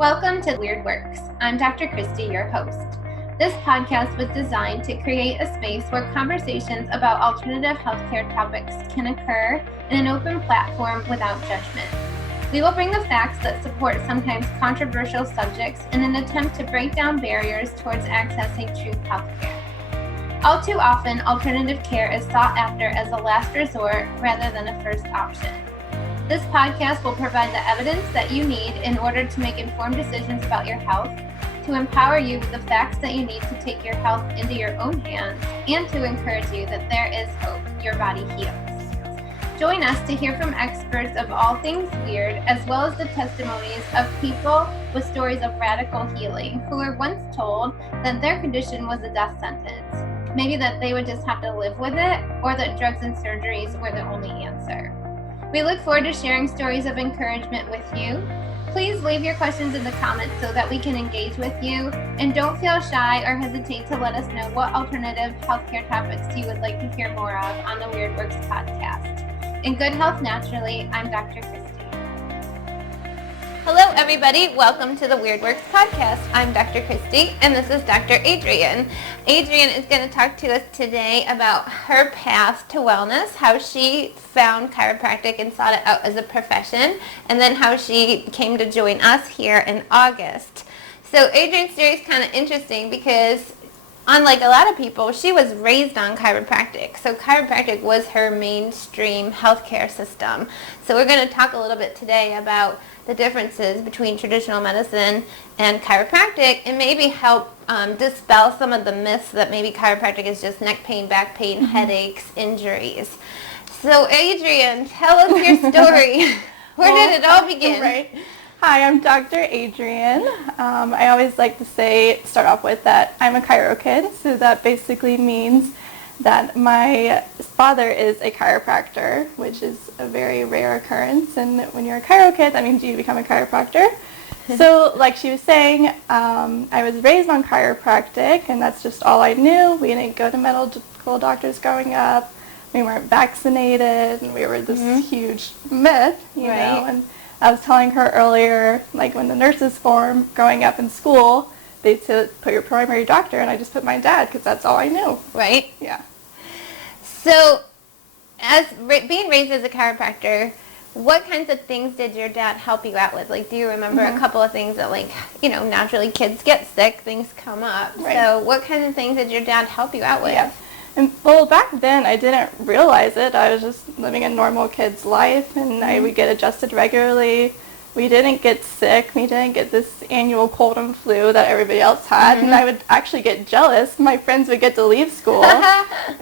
Welcome to Weird Works. I'm Dr. Christy, your host. This podcast was designed to create a space where conversations about alternative healthcare topics can occur in an open platform without judgment. We will bring the facts that support sometimes controversial subjects in an attempt to break down barriers towards accessing true healthcare. All too often, alternative care is sought after as a last resort rather than a first option. This podcast will provide the evidence that you need in order to make informed decisions about your health, to empower you with the facts that you need to take your health into your own hands, and to encourage you that there is hope, your body heals. Join us to hear from experts of all things weird, as well as the testimonies of people with stories of radical healing who were once told that their condition was a death sentence, maybe that they would just have to live with it, or that drugs and surgeries were the only answer. We look forward to sharing stories of encouragement with you. Please leave your questions in the comments so that we can engage with you. And don't feel shy or hesitate to let us know what alternative healthcare topics you would like to hear more of on the Weird Works podcast. In good health naturally, I'm Dr. Christy. Hello, everybody. Welcome to the Weird Works podcast. I'm Dr. Christy, and this is Dr. Adrienne. Adrienne is going to talk to us today about her path to wellness, how she found chiropractic and sought it out as a profession, and then how she came to join us here in August. So Adrienne's story is kind of interesting because, unlike a lot of people, she was raised on chiropractic. So chiropractic was her mainstream healthcare system. So we're going to talk a little bit today about the differences between traditional medicine and chiropractic, and maybe help dispel some of the myths that maybe chiropractic is just neck pain, back pain, headaches, injuries. So Adrienne, tell us your story. Where did it all begin? Right. Hi, I'm Dr. Adrienne. I always like to start off with that I'm a chiro kid, so that basically means that my father is a chiropractor, which is a very rare occurrence, and when you're a chiro kid, that means you become a chiropractor. So like she was saying, I was raised on chiropractic, and that's just all I knew. We didn't go to medical doctors growing up. We weren't vaccinated, and we were this huge myth, you know. And I was telling her earlier, like when the nurses form growing up in school, they said put your primary doctor, and I just put my dad because that's all I knew. Right? Yeah. So, as being raised as a chiropractor, what kinds of things did your dad help you out with? Like, do you remember a couple of things that, like, you know, naturally kids get sick, things come up. Right. So, what kinds of things did your dad help you out with? Yeah. And, well, back then, I didn't realize it. I was just living a normal kid's life, and I would get adjusted regularly. We didn't get sick. We didn't get this annual cold and flu that everybody else had. And I would actually get jealous. My friends would get to leave school.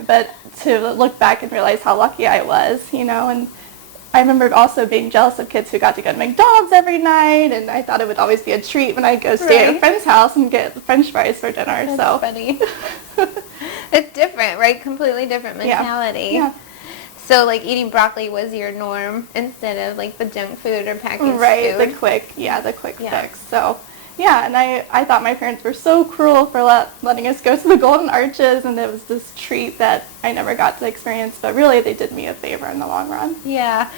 But to look back and realize how lucky I was, you know. And I remember also being jealous of kids who got to go to McDonald's every night. And I thought it would always be a treat when I'd go stay at a friend's house and get French fries for dinner. That's funny. It's different, right? Completely different mentality. Yeah. So, like, eating broccoli was your norm instead of, like, the junk food or packaged food. Right, the quick fix. So, yeah, and I thought my parents were so cruel for letting us go to the Golden Arches, and it was this treat that I never got to experience, but really they did me a favor in the long run. Yeah,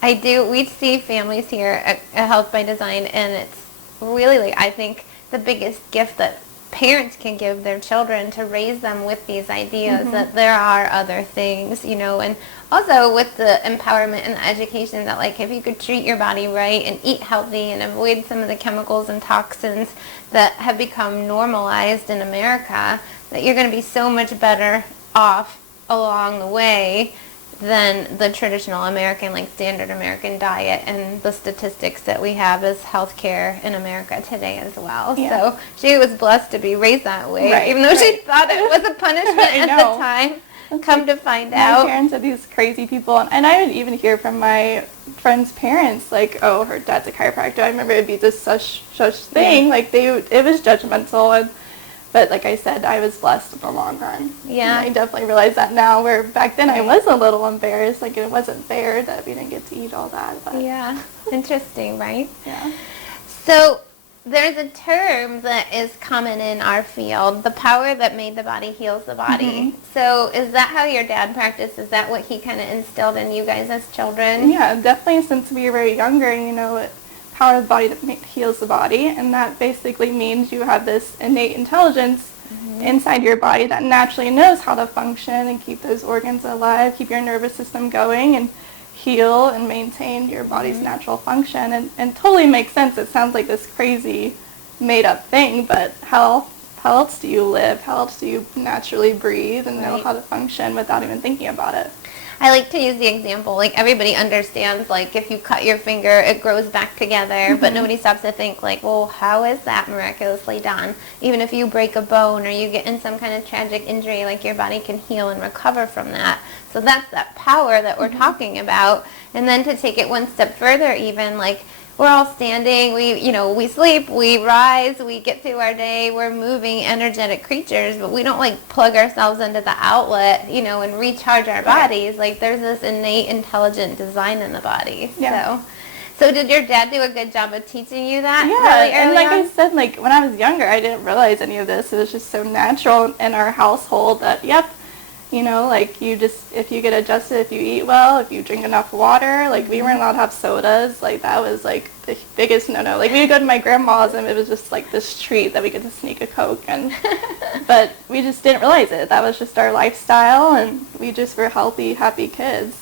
I do. We see families here at Health by Design, and it's really, like, I think the biggest gift that parents can give their children to raise them with these ideas that there are other things, you know, and also with the empowerment and the education that, like, if you could treat your body right and eat healthy and avoid some of the chemicals and toxins that have become normalized in America, that you're going to be so much better off along the way than the traditional American, like standard American diet and the statistics that we have as healthcare in America today as well. Yeah. So she was blessed to be raised that way, even though she thought it was a punishment at the time. Come to find out. My parents are these crazy people, and I would even hear from my friends' parents, like, oh, her dad's a chiropractor. I remember it'd be this such thing, like it was judgmental, but like I said, I was blessed in the long run. Yeah. And I definitely realize that now, where back then I was a little embarrassed, like it wasn't fair that we didn't get to eat all that. But. Yeah, interesting, right? Yeah. So there's a term that is common in our field, the power that made the body heals the body. So is that how your dad practiced? Is that what he kind of instilled in you guys as children? Yeah, definitely since we were younger, you know, power of the body that heals the body, and that basically means you have this innate intelligence inside your body that naturally knows how to function and keep those organs alive, keep your nervous system going, and heal and maintain your body's natural function. And totally makes sense. It sounds like this crazy made up thing, but how else do you live? How else do you naturally breathe and know how to function without even thinking about it? I like to use the example, like everybody understands, like if you cut your finger, it grows back together, but nobody stops to think like, well, how is that miraculously done? Even if you break a bone or you get in some kind of tragic injury, like your body can heal and recover from that. So that's that power that we're talking about. And then to take it one step further, even like we're all standing, we sleep, we rise, we get through our day, we're moving energetic creatures, but we don't like plug ourselves into the outlet, and recharge our bodies. Like there's this innate intelligent design in the body. Yeah. So did your dad do a good job of teaching you that? Yeah, Really and early like on? I said, like when I was younger, I didn't realize any of this. It was just so natural in our household that, like if you get adjusted, if you eat well, if you drink enough water, like we weren't allowed to have sodas, like that was like the biggest no-no. Like we would go to my grandma's and it was just like this treat that we get to sneak a Coke, but we just didn't realize it. That was just our lifestyle, and we just were healthy, happy kids.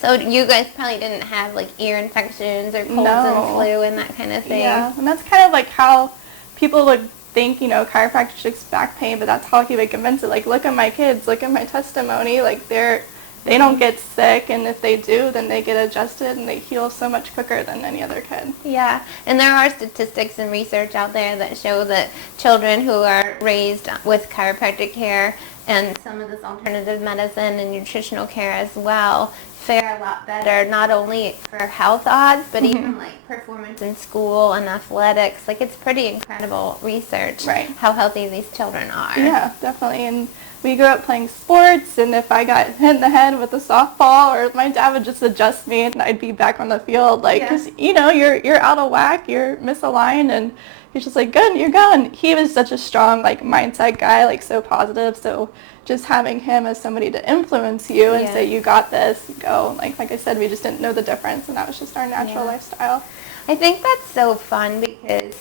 So you guys probably didn't have like ear infections or colds and flu and that kind of thing. Yeah, and that's kind of like how people would think, chiropractic fix back pain, but that's how he would convince it. Like, look at my kids, look at my testimony. Like, they don't get sick, and if they do, then they get adjusted and they heal so much quicker than any other kid. Yeah, and there are statistics and research out there that show that children who are raised with chiropractic care and some of this alternative medicine and nutritional care as well fare a lot better, not only for health odds, but even like performance in school and athletics. Like it's pretty incredible research how healthy these children are. Yeah, definitely. And we grew up playing sports, and if I got hit in the head with a softball, or my dad would just adjust me and I'd be back on the field, like, 'cause, you're out of whack, you're misaligned, and he's just like, good, you're going. He was such a strong, like, mindset guy, like, so positive, so just having him as somebody to influence you and say, you got this, go. Like I said, we just didn't know the difference, and that was just our natural lifestyle. I think that's so fun because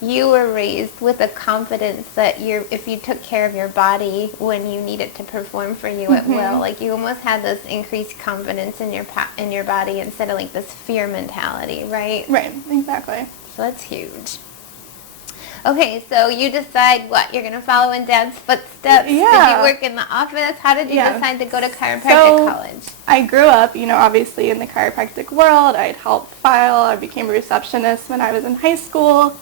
you were raised with a confidence that if you took care of your body when you need it to perform for you, it will. Like you almost had this increased confidence in your body instead of like this fear mentality, right? Right, exactly. So that's huge. Okay, so you decide what? You're going to follow in Dad's footsteps? Yeah. Did you work in the office? How did you decide to go to chiropractic college? I grew up, obviously in the chiropractic world. I'd helped file. I became a receptionist when I was in high school.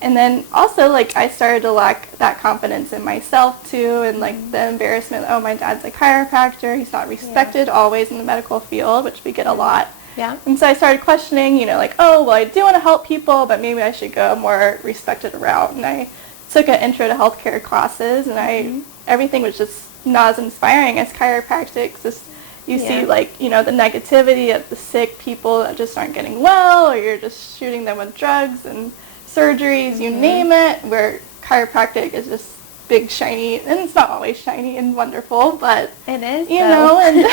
And then also, like, I started to lack that confidence in myself, too, and, like, the embarrassment, oh, my dad's a chiropractor. He's not respected always in the medical field, which we get a lot. Yeah. And so I started questioning, like, oh, well, I do want to help people, but maybe I should go a more respected route. And I took an intro to healthcare classes, and everything was just not as inspiring as chiropractic. Just you see, like, the negativity of the sick people that just aren't getting well, or you're just shooting them with drugs and surgeries, you name it, where chiropractic is just big, shiny, and it's not always shiny and wonderful, but it is, and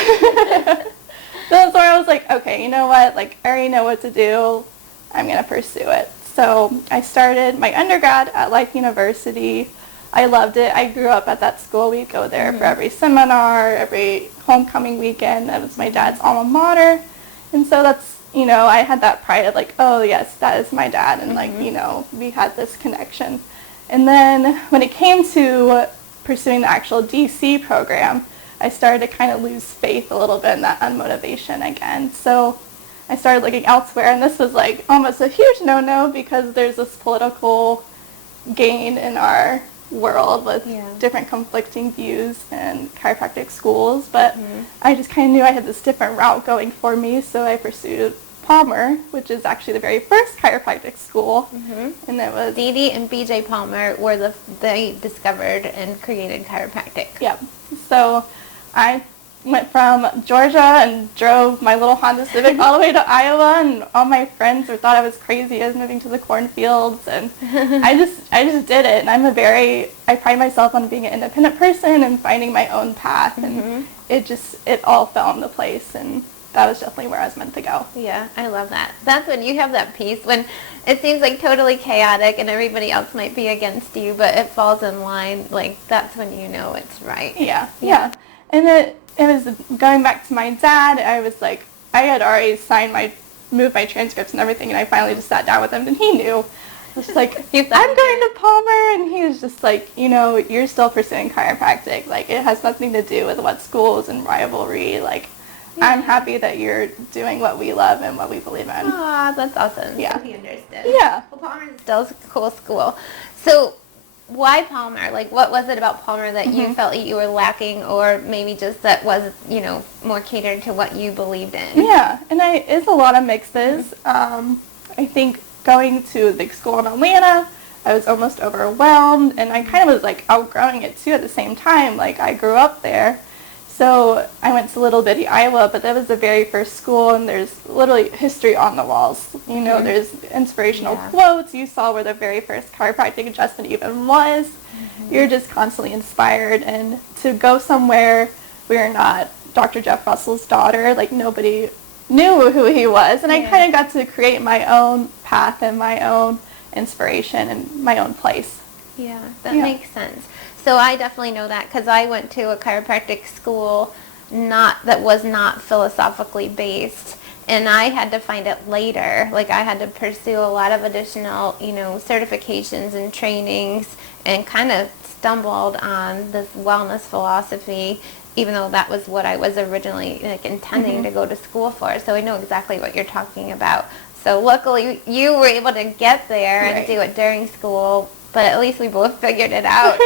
so that's where I was like, okay, you know what, like, I already know what to do, I'm going to pursue it. So I started my undergrad at Life University. I loved it. I grew up at that school. We'd go there for every seminar, every homecoming weekend. That was my dad's alma mater. And so that's, I had that pride of like, oh yes, that is my dad. And like, we had this connection. And then when it came to pursuing the actual DC program, I started to kind of lose faith a little bit in that unmotivation again. So I started looking elsewhere, and this was like almost a huge no-no because there's this political gain in our world with different conflicting views in chiropractic schools, but I just kind of knew I had this different route going for me, so I pursued Palmer, which is actually the very first chiropractic school, and it was Dee Dee and BJ Palmer were they discovered and created chiropractic. Yep. So I went from Georgia and drove my little Honda Civic all the way to Iowa, and all my friends thought I was crazy. I was moving to the cornfields, and I just did it. And I pride myself on being an independent person and finding my own path, and it all fell into place. And that was definitely where I was meant to go. Yeah, I love that. That's when you have that peace, when it seems like totally chaotic and everybody else might be against you, but it falls in line. Like, that's when you know it's right. Yeah. And it was going back to my dad. I was like, I had already moved my transcripts and everything, and I finally just sat down with him, and he knew. I was like, I'm going to Palmer, and he was just like, you're still pursuing chiropractic. Like, it has nothing to do with what schools and rivalry. Like, I'm happy that you're doing what we love and what we believe in. Aw, that's awesome. Yeah. So he understood. Yeah. Well, Palmer is still a cool school. So why Palmer? Like, what was it about Palmer that you felt you were lacking, or maybe just that was, more catered to what you believed in? Yeah, and it's a lot of mixes. I think going to a big school in Atlanta, I was almost overwhelmed, and I kind of was like outgrowing it too at the same time. Like, I grew up there. So I went to Little Bitty, Iowa, but that was the very first school, and there's literally history on the walls. There's inspirational quotes. You saw where the very first chiropractic adjustment even was. You're just constantly inspired, and to go somewhere where you're not Dr. Jeff Russell's daughter, like nobody knew who he was, and I kind of got to create my own path and my own inspiration and my own place. Yeah, that makes sense. So I definitely know that because I went to a chiropractic school that was not philosophically based, and I had to find it later. Like, I had to pursue a lot of additional, certifications and trainings, and kind of stumbled on this wellness philosophy, even though that was what I was originally intending to go to school for. So I know exactly what you're talking about. So luckily you were able to get there and do it during school. But at least we both figured it out,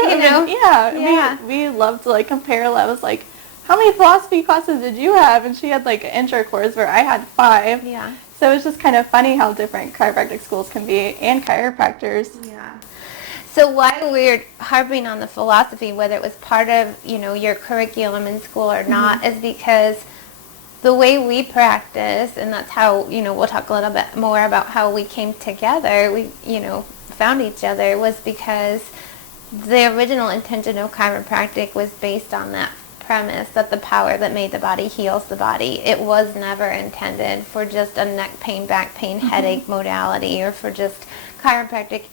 We loved to compare. I was like, how many philosophy classes did you have? And she had an intro course where I had 5. Yeah. So it's just kind of funny how different chiropractic schools can be, and chiropractors. Yeah. So why we're harping on the philosophy, whether it was part of, your curriculum in school or not, is because the way we practice, and that's how, we'll talk a little bit more about how we came together. We, found each other was because the original intention of chiropractic was based on that premise that the power that made the body heals the body. It was never intended for just a neck pain, back pain, headache modality, or for just chiropractic,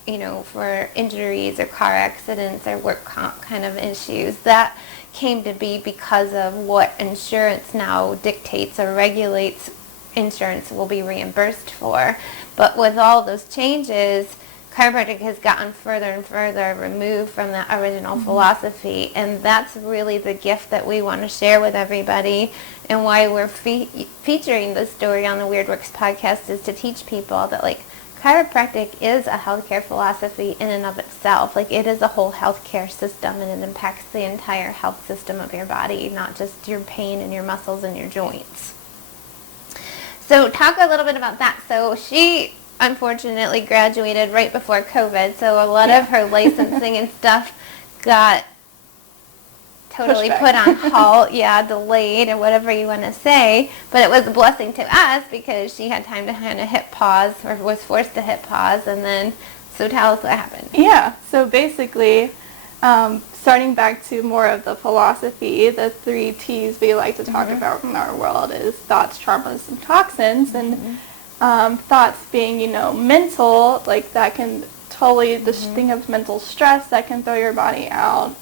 for injuries or car accidents or work comp kind of issues. That came to be because of what insurance now dictates or regulates insurance will be reimbursed for. But with all those changes, chiropractic has gotten further and further removed from that original philosophy, and that's really the gift that we want to share with everybody, and why we're featuring this story on the Weird Works podcast is to teach people that chiropractic is a healthcare philosophy in and of itself. It is a whole healthcare system, and it impacts the entire health system of your body, not just your pain and your muscles and your joints. So talk a little bit about that. So she unfortunately graduated right before COVID, so a lot of her licensing and stuff got totally put on halt, delayed, or whatever you want to say. But it was a blessing to us because she had time to kind of hit pause, or was forced to hit pause, and then, so tell us what happened. Yeah, so basically, starting back to more of the philosophy, the 3 T's we like to talk about in our world is thoughts, traumas, and toxins, and thoughts being, mental, that can totally, just think of mental stress that can throw your body out.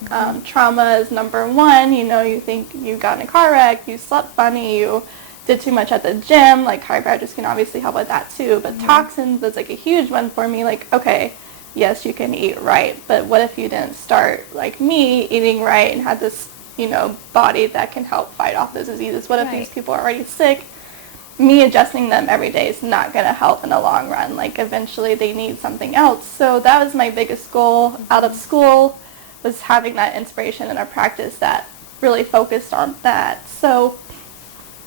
Trauma is number 1, you think you got in a car wreck, you slept funny, you did too much at the gym, chiropractors can obviously help with that too, but toxins is a huge one for me, okay, yes, you can eat right, but what if you didn't start like me eating right and had this, body that can help fight off those diseases? What if these people are already sick? Me adjusting them every day is not going to help in the long run. Eventually they need something else. So that was my biggest goal out of school, was having that inspiration in a practice that really focused on that. So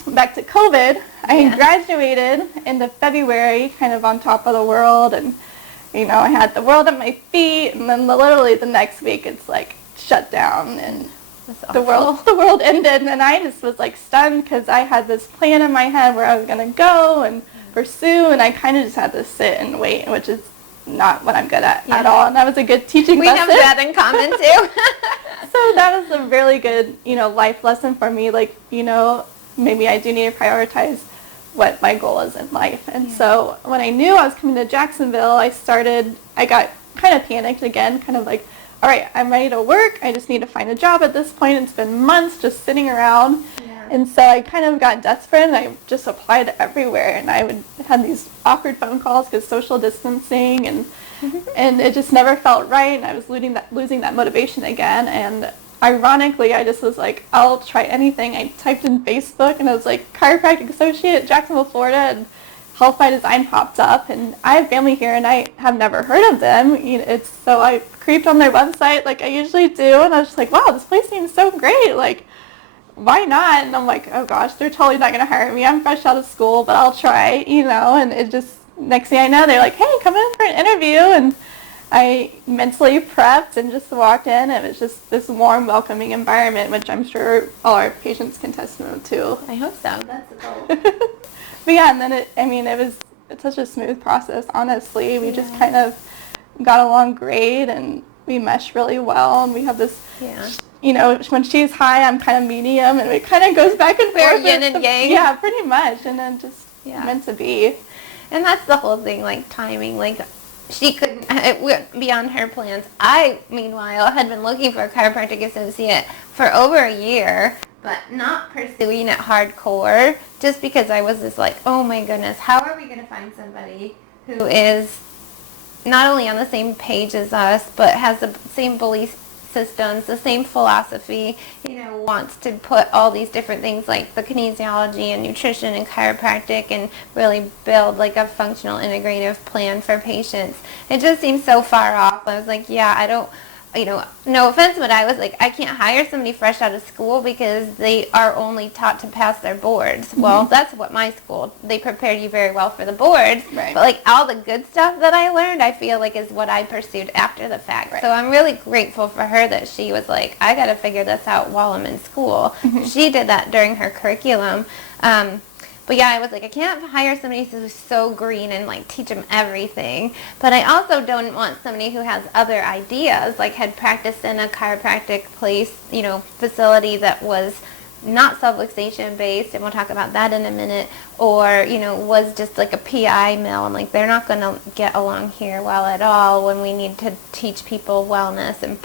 back to COVID, I graduated into February, kind of on top of the world, and I had the world at my feet, and then literally the next week it's shut down, and the world ended, and I just was stunned because I had this plan in my head where I was going to go and pursue, and I kind of just had to sit and wait, which is not what I'm good at all, and that was a good teaching lesson. We have that in common too. So that was a really good, life lesson for me. maybe I do need to prioritize what my goal is in life. And so when I knew I was coming to Jacksonville, I got kind of panicked again, kind of like, all right, I'm ready to work. I just need to find a job at this point. It's been months just sitting around. Yeah. And so I kind of got desperate, and I just applied everywhere. And I would have these awkward phone calls because social distancing, and it just never felt right. And I was losing that motivation again. And ironically, I just was like, I'll try anything. I typed in Facebook, and I was like, chiropractic associate, Jacksonville, Florida, and Health by Design popped up. And I have family here, and I have never heard of them. So I creeped on their website like I usually do, and I was just like, wow, this place seems so great. Like, why not? And I'm like, oh gosh, they're totally not going to hire me. I'm fresh out of school, but I'll try, and it just, next thing I know, they're like, hey, come in for an interview. And I mentally prepped and just walked in. It was just this warm, welcoming environment, which I'm sure all our patients can testify to. I hope so. That's the goal. But yeah, and then it's such a smooth process, honestly. We just kind of got along great, and we meshed really well, and we have this, when she's high, I'm kind of medium, and it kind of goes back and forth. Yin and yang. Yeah, pretty much, and then just meant to be. And that's the whole thing, like timing, like she couldn't, it went beyond her plans. I, meanwhile, had been looking for a chiropractic associate for over a year, but not pursuing it hardcore, just because I was just like, oh my goodness, how are we going to find somebody who is not only on the same page as us, but has the same belief systems, the same philosophy, wants to put all these different things like the kinesiology and nutrition and chiropractic and really build like a functional integrative plan for patients. It just seems so far off. I was like, I don't, no offense, but I was like, I can't hire somebody fresh out of school because they are only taught to pass their boards. Mm-hmm. Well, that's what my school, they prepared you very well for the boards. Right. But like all the good stuff that I learned, I feel like is what I pursued after the fact. Right. So I'm really grateful for her that she was like, I got to figure this out while I'm in school. Mm-hmm. She did that during her curriculum. But yeah, I was like, I can't hire somebody who's so green and like teach them everything. But I also don't want somebody who has other ideas, like had practiced in a chiropractic place, facility that was not subluxation based, and we'll talk about that in a minute, or, was just like a PI mill. I'm like, they're not going to get along here well at all when we need to teach people wellness and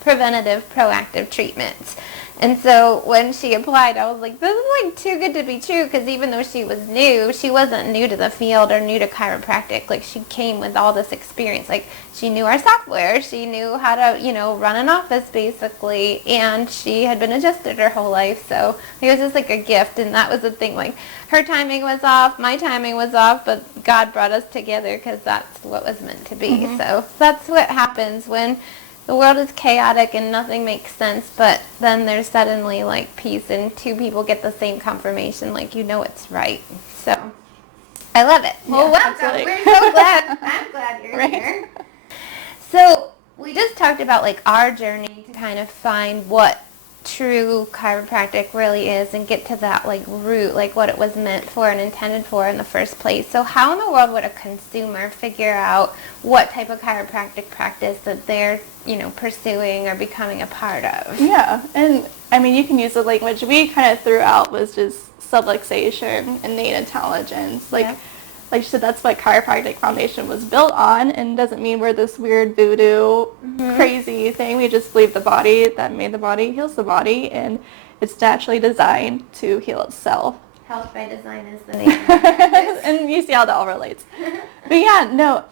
preventative, proactive treatments. And so when she applied, I was like, this is like too good to be true, because even though she was new, she wasn't new to the field or new to chiropractic. Like, she came with all this experience. Like, she knew our software. She knew how to, run an office, basically. And she had been adjusted her whole life. So it was just like a gift. And that was the thing. Like, her timing was off. My timing was off. But God brought us together because that's what was meant to be. Mm-hmm. So that's what happens when the world is chaotic and nothing makes sense, but then there's suddenly like peace and two people get the same confirmation, like it's right. So I love it. Well, welcome. Absolutely. We're so glad. I'm glad you're here. So we just talked about like our journey to kind of find what true chiropractic really is and get to that like root, like what it was meant for and intended for in the first place. So how in the world would a consumer figure out what type of chiropractic practice that they're pursuing or becoming a part of? Yeah, and I mean, you can use the language we kind of threw out was just subluxation, innate intelligence. Like she said, that's what Chiropractic Foundation was built on, and doesn't mean we're this weird voodoo crazy thing. We just believe the body that made the body heals the body, and it's naturally designed to heal itself. Health by Design is the name. And you see how that all relates. But yeah, no,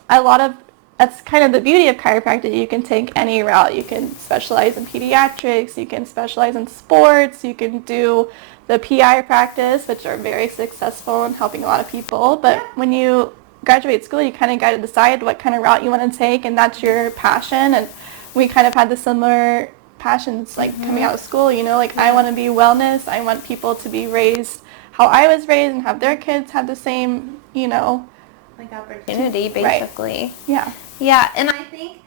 that's kind of the beauty of chiropractic. You can take any route. You can specialize in pediatrics, you can specialize in sports, you can do the PI practice, which are very successful in helping a lot of people. But when you graduate school, you kind of got to decide what kind of route you want to take, and that's your passion. And we kind of had the similar passions, like coming out of school, I want to be wellness. I want people to be raised how I was raised and have their kids have the same, like opportunity, basically. Right. Yeah. Yeah, and I think,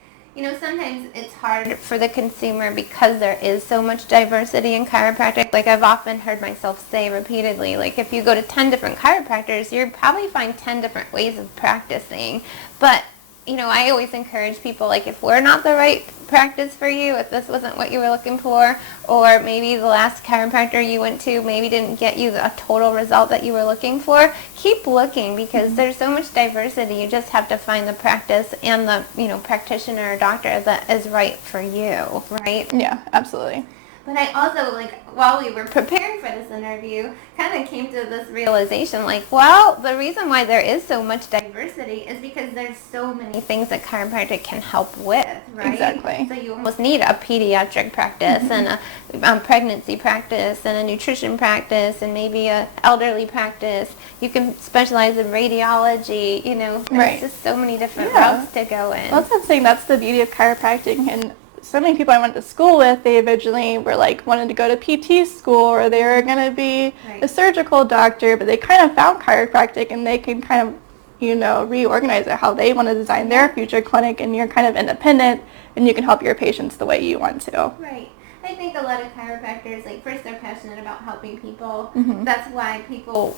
sometimes it's hard for the consumer because there is so much diversity in chiropractic. Like, I've often heard myself say repeatedly, like, if you go to 10 different chiropractors, you'll probably find 10 different ways of practicing. But I always encourage people, like, if we're not the right practice for you, if this wasn't what you were looking for, or maybe the last chiropractor you went to maybe didn't get you a total result that you were looking for, keep looking, because there's so much diversity. You just have to find the practice and the, practitioner or doctor that is right for you, right? Yeah, absolutely. But I also, while we were preparing for this interview, kind of came to this realization, the reason why there is so much diversity is because there's so many things that chiropractic can help with, right? Exactly. So you almost need a pediatric practice and a pregnancy practice and a nutrition practice and maybe a elderly practice. You can specialize in radiology, there's just so many different routes to go in. Well, that's what I'm saying. That's the beauty of chiropractic. And so many people I went to school with, they originally were wanted to go to PT school, or they were going to be a surgical doctor, but they kind of found chiropractic and they can kind of, reorganize it how they want to design their future clinic, and you're kind of independent and you can help your patients the way you want to. Right. I think a lot of chiropractors, first they're passionate about helping people. That's why people,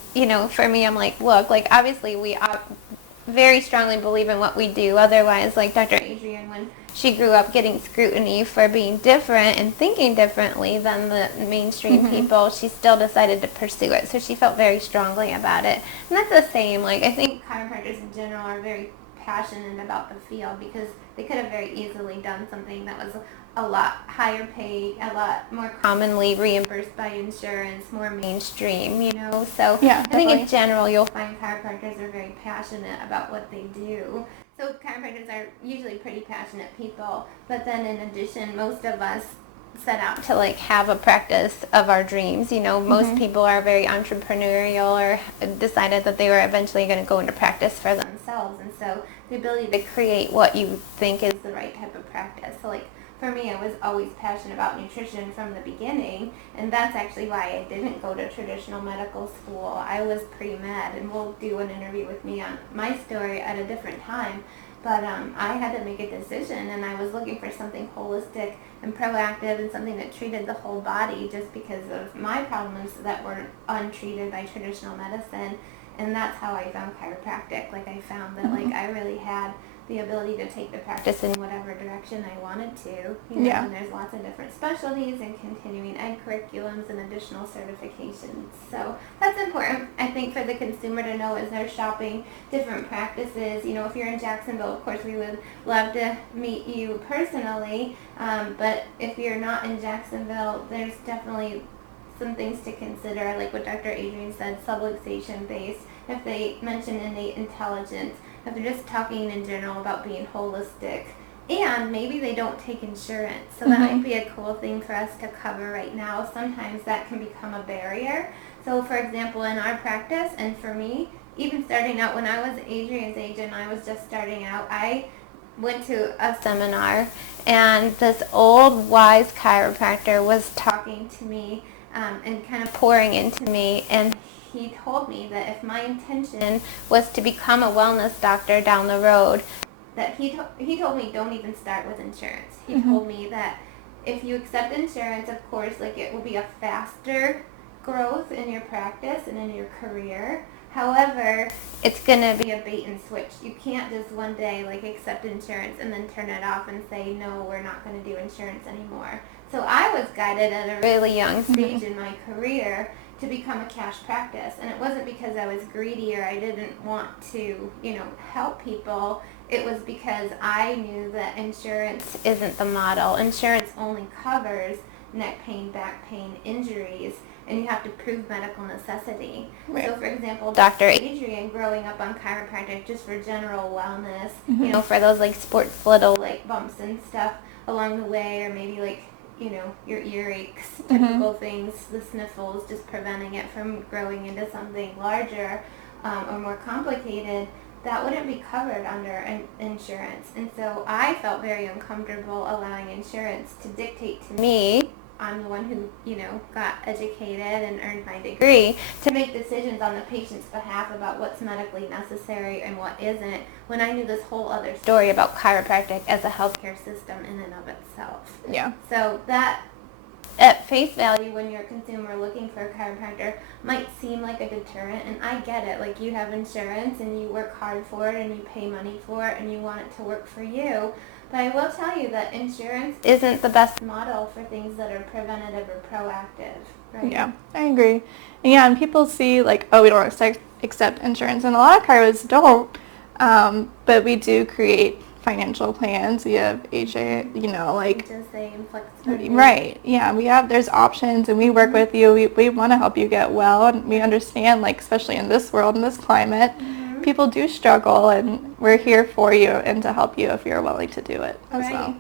for me, I'm look, obviously we very strongly believe in what we do. Otherwise, like Dr. Adrienne, when she grew up getting scrutiny for being different and thinking differently than the mainstream people, she still decided to pursue it. So she felt very strongly about it. And that's the same. I think chiropractors in general are very passionate about the field, because they could have very easily done something that was a lot higher paid, a lot more commonly reimbursed by insurance, more mainstream, So yeah, I think in general you'll find chiropractors are very passionate about what they do. So chiropractors are usually pretty passionate people, but then in addition, most of us set out to have a practice of our dreams. Most people are very entrepreneurial, or decided that they were eventually going to go into practice for themselves, and so the ability to create what you think is the right type of practice. So for me, I was always passionate about nutrition from the beginning, and that's actually why I didn't go to traditional medical school. I was pre-med, and we'll do an interview with me on my story at a different time. But I had to make a decision, and I was looking for something holistic and proactive and something that treated the whole body, just because of my problems that were untreated by traditional medicine. And that's how I found chiropractic. I found that I really had the ability to take the practice in whatever direction I wanted to. And there's lots of different specialties and continuing ed curriculums and additional certifications. So that's important, I think, for the consumer to know as they're shopping different practices. If you're in Jacksonville, of course, we would love to meet you personally. But if you're not in Jacksonville, there's definitely some things to consider, like what Dr. Adrienne said, subluxation based. If they mention innate intelligence, if they're just talking in general about being holistic, and maybe they don't take insurance. So that might be a cool thing for us to cover right now. Sometimes that can become a barrier. So for example, in our practice, and for me, even starting out when I was Adrienne's age and I was just starting out, I went to a seminar, and this old wise chiropractor was talking to me and kind of pouring into me, and he told me that if my intention was to become a wellness doctor down the road, that he told me don't even start with insurance. He told me that if you accept insurance, of course, it will be a faster growth in your practice and in your career. However, it's going to be a bait and switch. You can't just one day accept insurance and then turn it off and say, no, we're not going to do insurance anymore. So I was guided at a really young stage in my career to become a cash practice. And it wasn't because I was greedy or I didn't want to, help people. It was because I knew that insurance isn't the model. Insurance only covers neck pain, back pain, injuries, and you have to prove medical necessity. Right. So for example, Dr. Adrienne, growing up on chiropractic just for general wellness, for those sports little bumps and stuff along the way, or maybe your earaches, typical things, the sniffles, just preventing it from growing into something larger or more complicated, that wouldn't be covered under insurance. And so I felt very uncomfortable allowing insurance to dictate to me. I'm the one who, got educated and earned my degree to make decisions on the patient's behalf about what's medically necessary and what isn't, when I knew this whole other story about chiropractic as a healthcare system in and of itself. Yeah. So that at face value, when you're a consumer looking for a chiropractor, might seem like a deterrent, and I get it. Like, you have insurance and you work hard for it and you pay money for it and you want it to work for you. But I will tell you that insurance isn't the best model for things that are preventative or proactive, right? Yeah, I agree. And people see like, oh, we don't accept insurance, and a lot of chiros don't. But we do create financial plans. We have HA, like HSA and flexibility. right. Yeah, there's options, and we work with you. We want to help you get well, and we understand, like, especially in this world, in this climate, people do struggle, and we're here for you and to help you if you're willing to do it as well,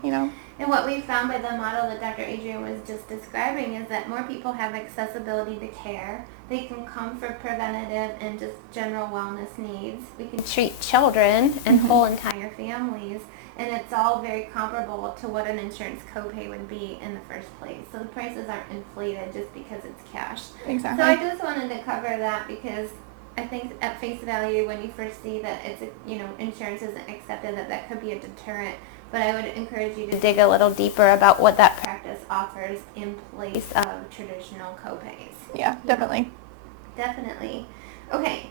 And what we found by the model that Dr. Adrian was just describing is that more people have accessibility to care. They can come for preventative and just general wellness needs. We can treat children and whole entire families, and it's all very comparable to what an insurance copay would be in the first place. So the prices aren't inflated just because it's cash. Exactly. So I just wanted to cover that because I think at face value, when you first see that it's insurance isn't accepted, that could be a deterrent. But I would encourage you to dig a little deeper about what that practice offers in place of traditional copays. Yeah, definitely. Definitely. Okay,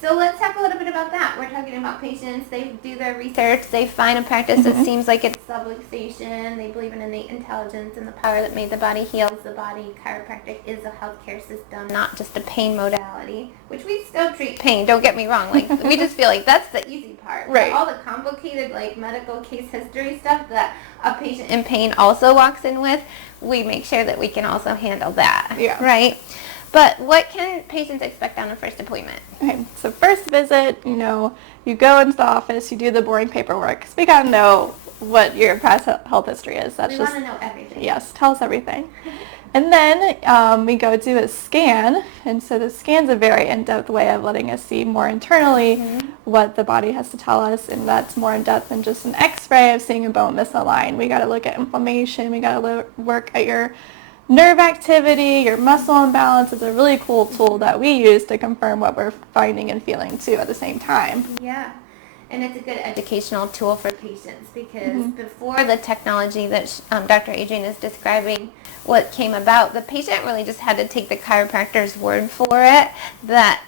so let's talk a little bit about that. We're talking about patients. They do their research. They find a practice that seems like it's subluxation. They believe in innate intelligence and the power that made the body heals the body. Chiropractic is a healthcare system, not just a pain modality, which we still treat pain. Don't get me wrong. Like, we just feel like that's the easy part. Right. But all the complicated, like, medical case history stuff that a patient in pain also walks in with, we make sure that we can also handle that. Yeah. Right? But what can patients expect on a first appointment? Okay, so first visit, you go into the office, you do the boring paperwork, because we got to know what your past health history is. We want to know everything. Yes, tell us everything. And then we go do a scan, and so the scan's a very in-depth way of letting us see more internally what the body has to tell us, and that's more in-depth than just an x-ray of seeing a bone misaligned. We got to look at inflammation, we got to work at your nerve activity, your muscle imbalance. Is a really cool tool that we use to confirm what we're finding and feeling too at the same time. Yeah, and it's a good educational tool for patients because before the technology that Dr. Adrian is describing what came about, the patient really just had to take the chiropractor's word for it that,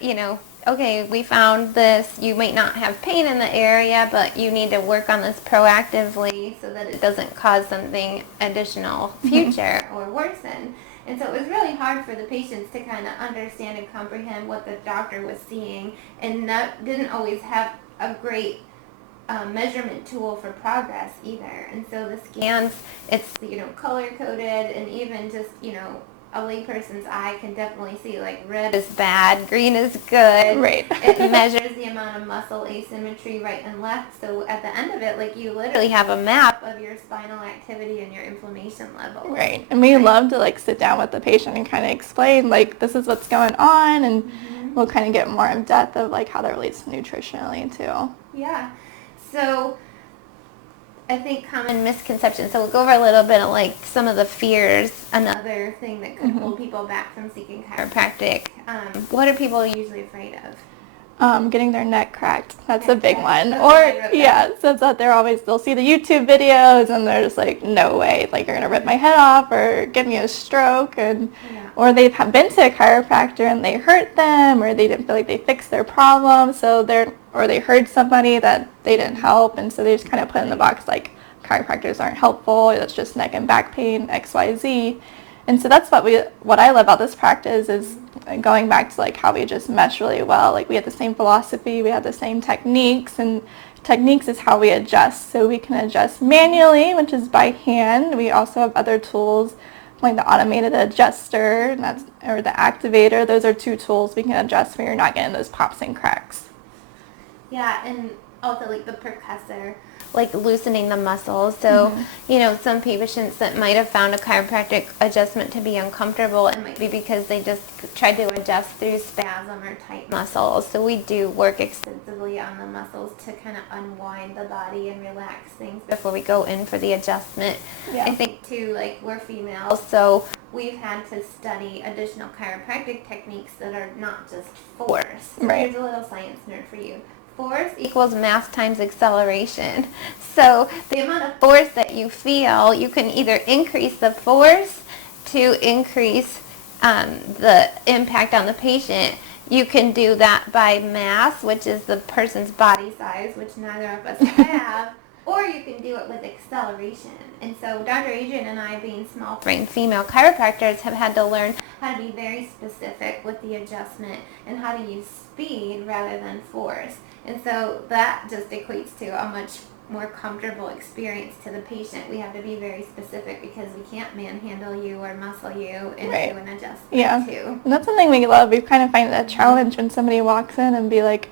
okay, we found this, you might not have pain in the area, but you need to work on this proactively so that it doesn't cause something additional future or worsen. And so it was really hard for the patients to kind of understand and comprehend what the doctor was seeing, and didn't always have a great measurement tool for progress either. And so the scans, it's color coded, and even just a layperson's eye can definitely see, like, red is bad, green is good. Right. It measures the amount of muscle asymmetry right and left. So at the end of it, like, you literally have a map of your spinal activity and your inflammation level. Right. And we love to, like, sit down with the patient and kind of explain, like, this is what's going on, and we'll kind of get more in depth of, like, how that relates nutritionally too. Yeah. So I think common misconceptions. So we'll go over a little bit of, like, some of the fears. Another thing that could hold people back from seeking chiropractic. What are people usually afraid of? Getting their neck cracked. That's a big one. Or, so that they'll see the YouTube videos and they're just like, no way, like, you're going to rip my head off or give me a stroke. Or they've been to a chiropractor and they hurt them, or they didn't feel like they fixed their problem, or they heard somebody that they didn't help, and so they just kind of put in the box like, chiropractors aren't helpful, that's just neck and back pain, XYZ. And so that's what I love about this practice is going back to, like, how we just mesh really well. Like, we have the same philosophy, we have the same techniques, and techniques is how we adjust. So we can adjust manually, which is by hand. We also have other tools like the automated adjuster or the activator. Those are two tools we can adjust when you're not getting those pops and cracks. Yeah, and also, like, the percussor, like, loosening the muscles. So, some patients that might have found a chiropractic adjustment to be uncomfortable, it might be because they just tried to adjust through spasm or tight muscles. So we do work extensively on the muscles to kind of unwind the body and relax things before we go in for the adjustment. Yeah. I think, too, like, we're females, so we've had to study additional chiropractic techniques that are not just force. Right. Here's a little science nerd for you. Force equals mass times acceleration. So the amount of force that you feel, you can either increase the force to increase the impact on the patient, you can do that by mass, which is the person's body size, which neither of us have, or you can do it with acceleration. And so Dr. Adrian and I, being small frame female chiropractors, have had to learn how to be very specific with the adjustment and how to use speed rather than force. And so that just equates to a much more comfortable experience to the patient. We have to be very specific because we can't manhandle you or muscle you into an adjustment too. And that's something we love. We kind of find it a challenge when somebody walks in and be like,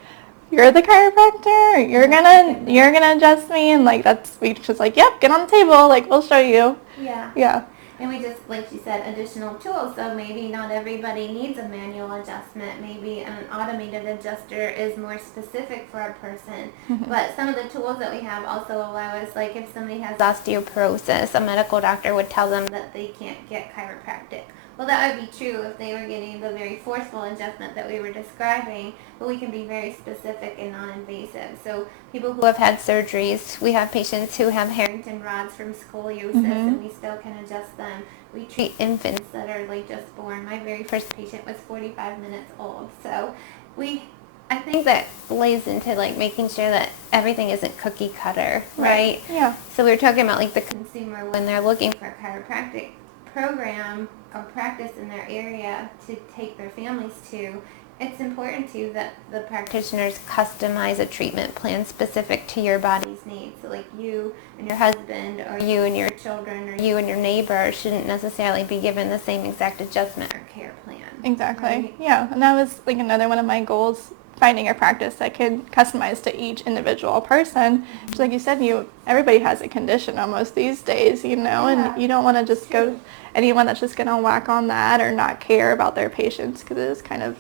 "You're the chiropractor, you're gonna adjust me," and like we just like, "Yep, get on the table, like we'll show you." Yeah. And we just, like you said, additional tools. So maybe not everybody needs a manual adjustment. Maybe an automated adjuster is more specific for a person. But some of the tools that we have also allow us, like if somebody has osteoporosis, a medical doctor would tell them that they can't get chiropractic. Well, that would be true if they were getting the very forceful adjustment that we were describing, but we can be very specific and non-invasive. So people who have had surgeries, we have patients who have Harrington rods from scoliosis, and we still can adjust them. We treat infants that are like just born. My very first patient was 45 minutes old. So I think that lays into like making sure that everything isn't cookie cutter, right? Yeah. So we were talking about like the consumer when they're looking for a chiropractic program or practice in their area to take their families to. It's important too that the practitioners customize a treatment plan specific to your body's needs. So like you and your husband, or you and your children, or you and your neighbor shouldn't necessarily be given the same exact adjustment or care plan. Exactly. Right? Yeah. And that was like another one of my goals, finding a practice that can customize to each individual person. Just like you said, everybody has a condition almost these days, and you don't want to just go to anyone that's just going to whack on that or not care about their patients, because it is kind of,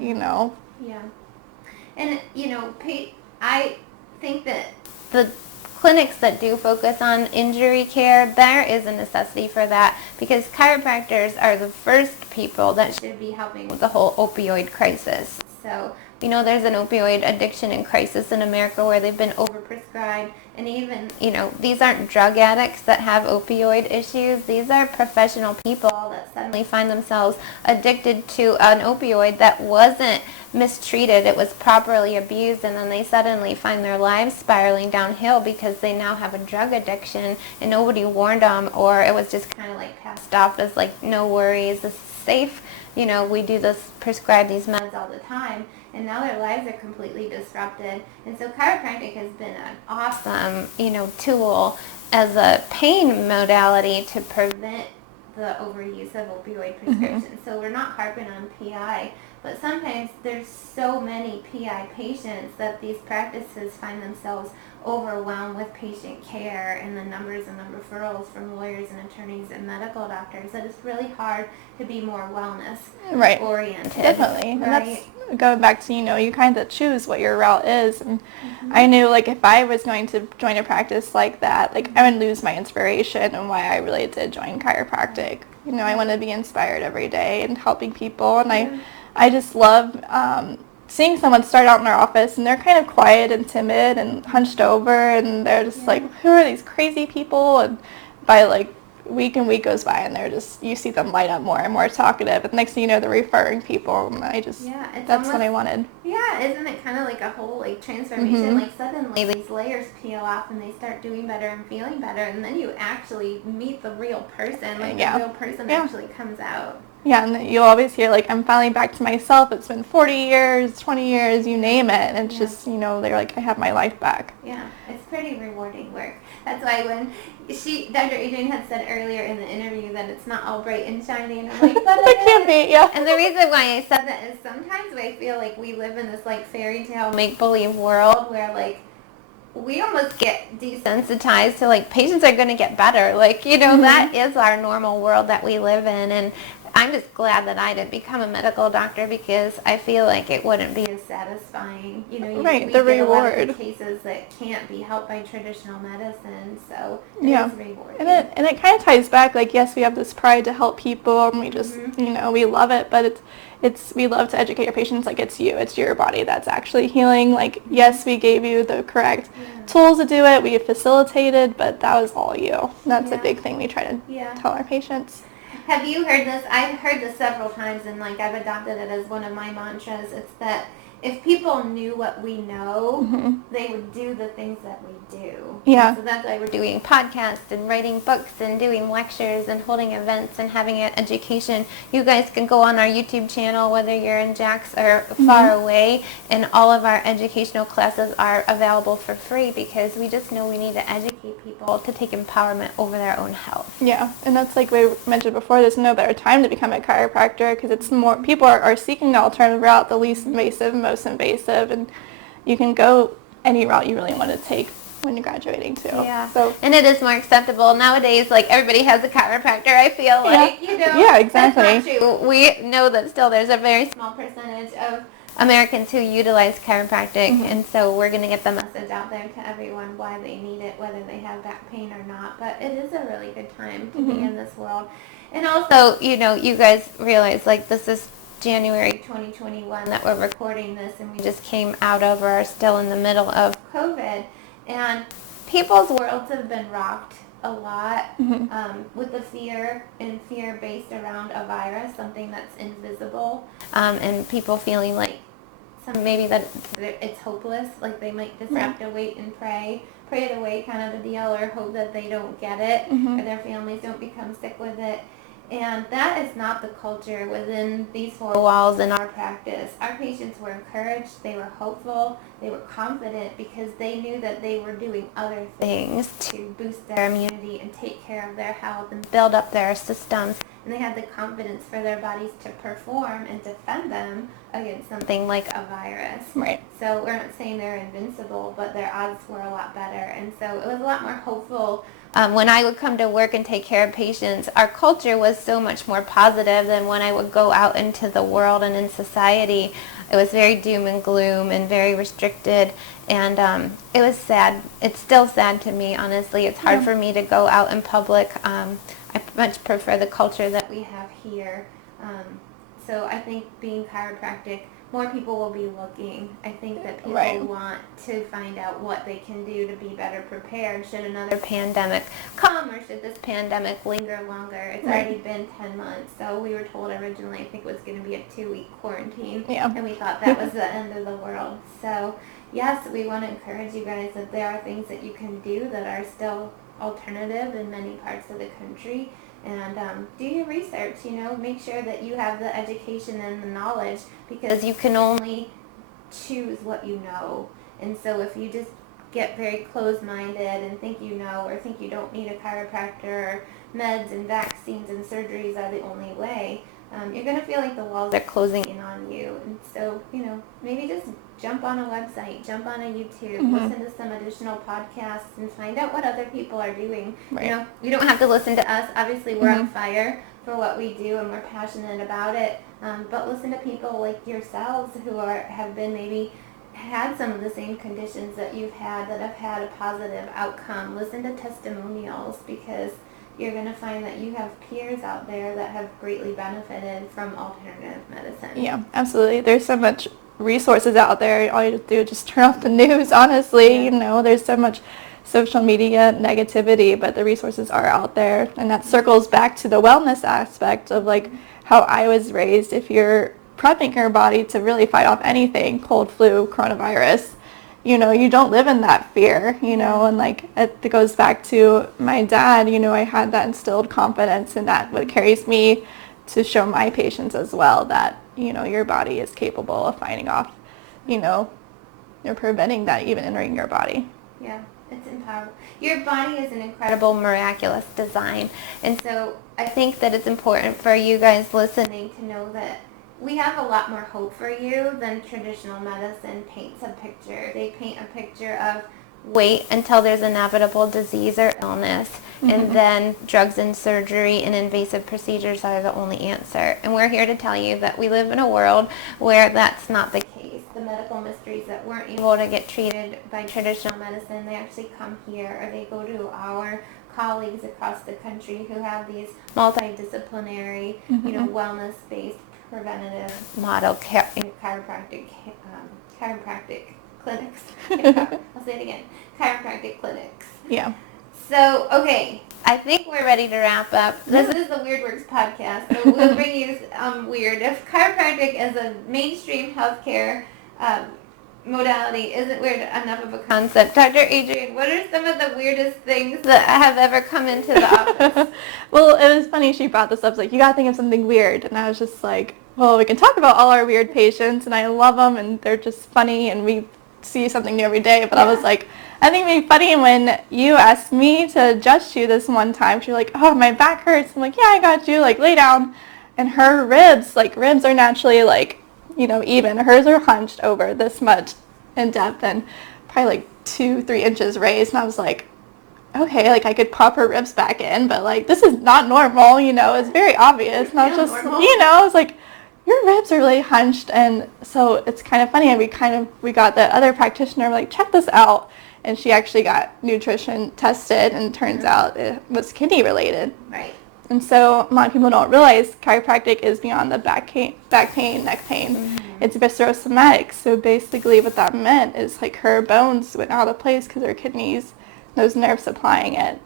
Yeah. And, I think that the clinics that do focus on injury care, there is a necessity for that, because chiropractors are the first people that should be helping with the whole opioid crisis. So, there's an opioid addiction and crisis in America where they've been overprescribed, and even, these aren't drug addicts that have opioid issues. These are professional people that suddenly find themselves addicted to an opioid that wasn't mistreated, it was properly abused, and then they suddenly find their lives spiraling downhill because they now have a drug addiction and nobody warned them, or it was just kind of like passed off as like, no worries, this is safe, we do this, prescribe these meds all the time, and now their lives are completely disrupted. And so chiropractic has been an awesome, tool as a pain modality to prevent the overuse of opioid prescriptions. So we're not harping on PI, but sometimes there's so many PI patients that these practices find themselves overwhelmed with patient care and the numbers and the referrals from lawyers and attorneys and medical doctors that it's really hard to be more wellness oriented. Definitely. And that's going back to, you kind of choose what your route is. And I knew, like, if I was going to join a practice like that, like, I would lose my inspiration and why I really did join chiropractic. I want to be inspired every day and helping people. And I just love seeing someone start out in their office and they're kind of quiet and timid and hunched over, and they're just like, who are these crazy people? And by like week and week goes by and they're just, you see them light up more and more talkative, and next thing you know, they're referring people, and I just, that's almost what I wanted. Yeah, isn't it kind of like a whole like transformation? Like suddenly these layers peel off and they start doing better and feeling better, and then you actually meet the real person, like the real person actually comes out. Yeah, and you'll always hear, like, I'm finally back to myself. It's been 40 years, 20 years, you name it. And it's just, they're like, I have my life back. Yeah, it's pretty rewarding work. That's why when Dr. Adrian had said earlier in the interview that it's not all bright and shiny, and I'm like, but it can't be, And the reason why I said that is sometimes I feel like we live in this, like, fairy tale make-believe world where, like, we almost get desensitized to, like, patients are going to get better. Like, that is our normal world that we live in. And I'm just glad that I didn't become a medical doctor, because I feel like it wouldn't be as satisfying. We the get reward. A lot of the cases that can't be helped by traditional medicine, so it is rewarding. And it kind of ties back, like, yes, we have this pride to help people, and we just, we love it, but we love to educate our patients, like, it's your body that's actually healing. Like, yes, we gave you the correct tools to do it, we facilitated, but that was all you. That's a big thing we try to tell our patients. Have you heard this? I've heard this several times, and like I've adopted it as one of my mantras. It's that if people knew what we know, they would do the things that we do. Yeah. And so that's why we're doing podcasts and writing books and doing lectures and holding events and having an education. You guys can go on our YouTube channel, whether you're in Jax or far away, and all of our educational classes are available for free because we just know we need to educate people to take empowerment over their own health. Yeah, and that's like we mentioned before, there's no better time to become a chiropractor because it's more, people are seeking the alternative route, the least invasive, most invasive, and you can go any route you really want to take when you're graduating too. Yeah, so, and it is more acceptable. Nowadays, like everybody has a chiropractor, I feel like, you know. Yeah, exactly. That's not true. We know that still there's a very small percentage of Americans who utilize chiropractic, and so we're going to get the message out there to everyone why they need it, whether they have back pain or not. But it is a really good time to be in this world. And also, you know, you guys realize, like, this is January 2021 that we're recording this, and we just came out of or are still in the middle of COVID. And people's worlds have been rocked a lot with the fear based around a virus, something that's invisible, and people feeling like maybe that it's hopeless, like they might just have to wait and pray it away kind of a deal, or hope that they don't get it or their families don't become sick with it. And that is not the culture within these four walls in our practice. Our patients were encouraged, they were hopeful, they were confident because they knew that they were doing other things to boost their immunity and take care of their health and build up their systems. And they had the confidence for their bodies to perform and defend them against something like a virus. Right. So we're not saying they're invincible, but their odds were a lot better. And so it was a lot more hopeful. When I would come to work and take care of patients, our culture was so much more positive than when I would go out into the world and in society. It was very doom and gloom and very restricted, and it was sad. It's still sad to me, honestly. It's hard for me to go out in public. I much prefer the culture that we have here. So I think being chiropractic, more people will be looking. I think that people want to find out what they can do to be better prepared should another pandemic come, or should this pandemic linger longer. It's already been 10 months, so we were told originally I think it was going to be a 2-week quarantine, and we thought that was the end of the world. So yes, we want to encourage you guys that there are things that you can do that are still alternative in many parts of the country. And do your research, you know, make sure that you have the education and the knowledge, because you can only choose what you know. And so if you just get very closed-minded and think you know, or think you don't need a chiropractor, or meds and vaccines and surgeries are the only way, you're going to feel like the walls are closing in on you. And so, you know, maybe just jump on a website, jump on a YouTube, listen to some additional podcasts, and find out what other people are doing. You know, you don't have to listen to us. Obviously, we're on fire for what we do, and we're passionate about it. But listen to people like yourselves who have been maybe had some of the same conditions that you've had, that have had a positive outcome. Listen to testimonials, because you're going to find that you have peers out there that have greatly benefited from alternative medicine. Yeah, absolutely. There's so much resources out there. All you have to do is just turn off the news, honestly. You know, there's so much social media negativity, but the resources are out there. And that circles back to the wellness aspect of like how I was raised. If you're prepping your body to really fight off anything, cold, flu, coronavirus, you know, you don't live in that fear, you know, and like it goes back to my dad. You know, I had that instilled confidence, and that what carries me to show my patients as well that, you know, your body is capable of fighting off, you know, you're preventing that even entering your body. Yeah, it's empowering. Your body is an incredible, miraculous design. And so I think that it's important for you guys listening to know that we have a lot more hope for you than traditional medicine paints a picture. They paint a picture of wait until there's inevitable disease or illness, and then drugs and surgery and invasive procedures are the only answer. And we're here to tell you that we live in a world where that's not the case. The medical mysteries that weren't able to get treated by traditional medicine, they actually come here, or they go to our colleagues across the country who have these multidisciplinary, you know, wellness-based preventative model chiropractic clinics. I'll say it again. Chiropractic clinics. Yeah. So, okay, I think we're ready to wrap up. This is the Weird Works podcast, so we'll bring you weird. If chiropractic is a mainstream healthcare modality isn't weird enough of a concept, Dr. Adrian, what are some of the weirdest things that have ever come into the office? Well, it was funny she brought this up. It's like, you got to think of something weird. And I was just like, well, we can talk about all our weird patients, and I love them, and they're just funny, and we see something new every day. But I was like, I think it'd be funny when you asked me to adjust you this one time. She was like, oh, my back hurts. I'm like, yeah, I got you. Like, lay down. And her ribs are naturally, like, even. Hers are hunched over this much in depth and probably like 2-3 inches raised. And I was like, okay, like I could pop her ribs back in, but like this is not normal, it's very obvious. And I was just, I was like, your ribs are really hunched. And so it's kind of funny. And we got the other practitioner, like, check this out. And she actually got nutrition tested, and turns out it was kidney related. Right. And so a lot of people don't realize chiropractic is beyond the back pain, neck pain. Mm-hmm. It's viscerosomatic. So basically what that meant is like her bones went out of place because her kidneys, those nerves supplying it,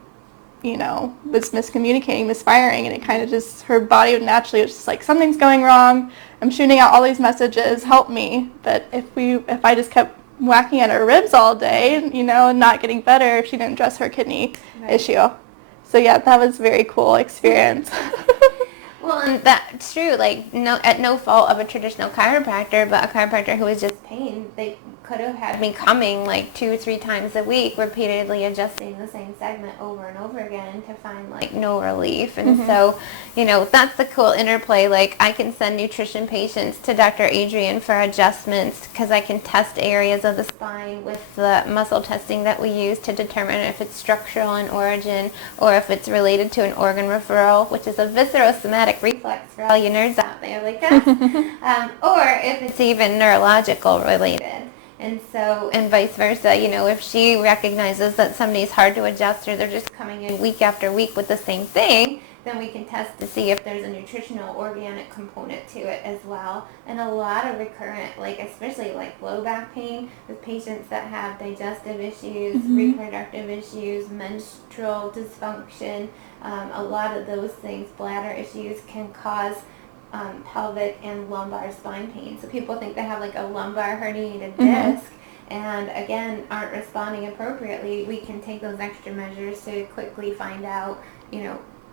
was miscommunicating, misfiring, and it kind of just, her body would naturally, was just like, something's going wrong. I'm shooting out all these messages, help me. But if I just kept whacking at her ribs all day, and not getting better if she didn't address her kidney issue. So yeah, that was a very cool experience. Well, and that's true. Like, at no fault of a traditional chiropractor, but a chiropractor who was just pain, they could have had me coming like 2 or 3 times a week, repeatedly adjusting the same segment over and over again to find like no relief. And so, that's the cool interplay. Like, I can send nutrition patients to Dr. Adrian for adjustments because I can test areas of the spine with the muscle testing that we use to determine if it's structural in origin or if it's related to an organ referral, which is a viscerosomatic reflex for all you nerds out there like us, or if it's even neurological related. And so, and vice versa, if she recognizes that somebody's hard to adjust or they're just coming in week after week with the same thing, then we can test to see if there's a nutritional organic component to it as well. And a lot of recurrent, especially low back pain with patients that have digestive issues, reproductive issues, menstrual dysfunction, a lot of those things, bladder issues, can cause pelvic and lumbar spine pain. So people think they have a lumbar herniated disc and again aren't responding appropriately. We can take those extra measures to quickly find out,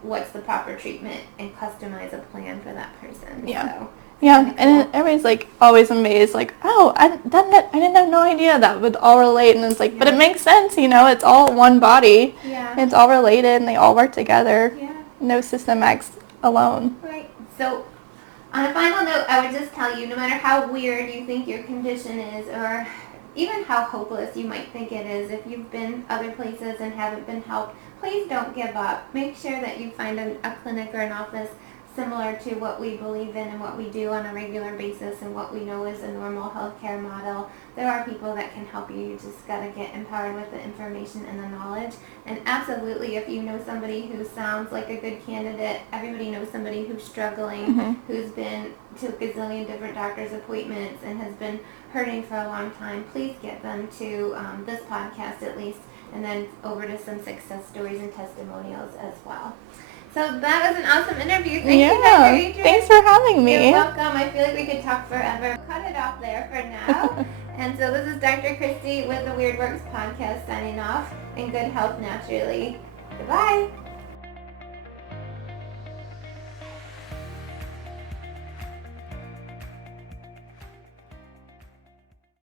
what's the proper treatment and customize a plan for that person. Yeah. So, yeah, and everybody's always amazed, oh, I didn't have no idea that would all relate. And it's but it makes sense, it's all one body. Yeah. It's all related and they all work together. Yeah. No system acts alone. Right. So, on a final note, I would just tell you, no matter how weird you think your condition is, or even how hopeless you might think it is, if you've been other places and haven't been helped, please don't give up. Make sure that you find a clinic or an office similar to what we believe in and what we do on a regular basis and what we know is a normal healthcare model. There are people that can help you. You just got to get empowered with the information and the knowledge. And absolutely, if you know somebody who sounds like a good candidate, everybody knows somebody who's struggling, who's been to a gazillion different doctor's appointments and has been hurting for a long time, please get them to this podcast at least, and then over to some success stories and testimonials as well. So that was an awesome interview. Thank you, Dr. Adrian. Thanks for having me. You're welcome. I feel like we could talk forever. Cut it off there for now. And so this is Dr. Christy with the Weird Works podcast signing off. And good health naturally. Goodbye.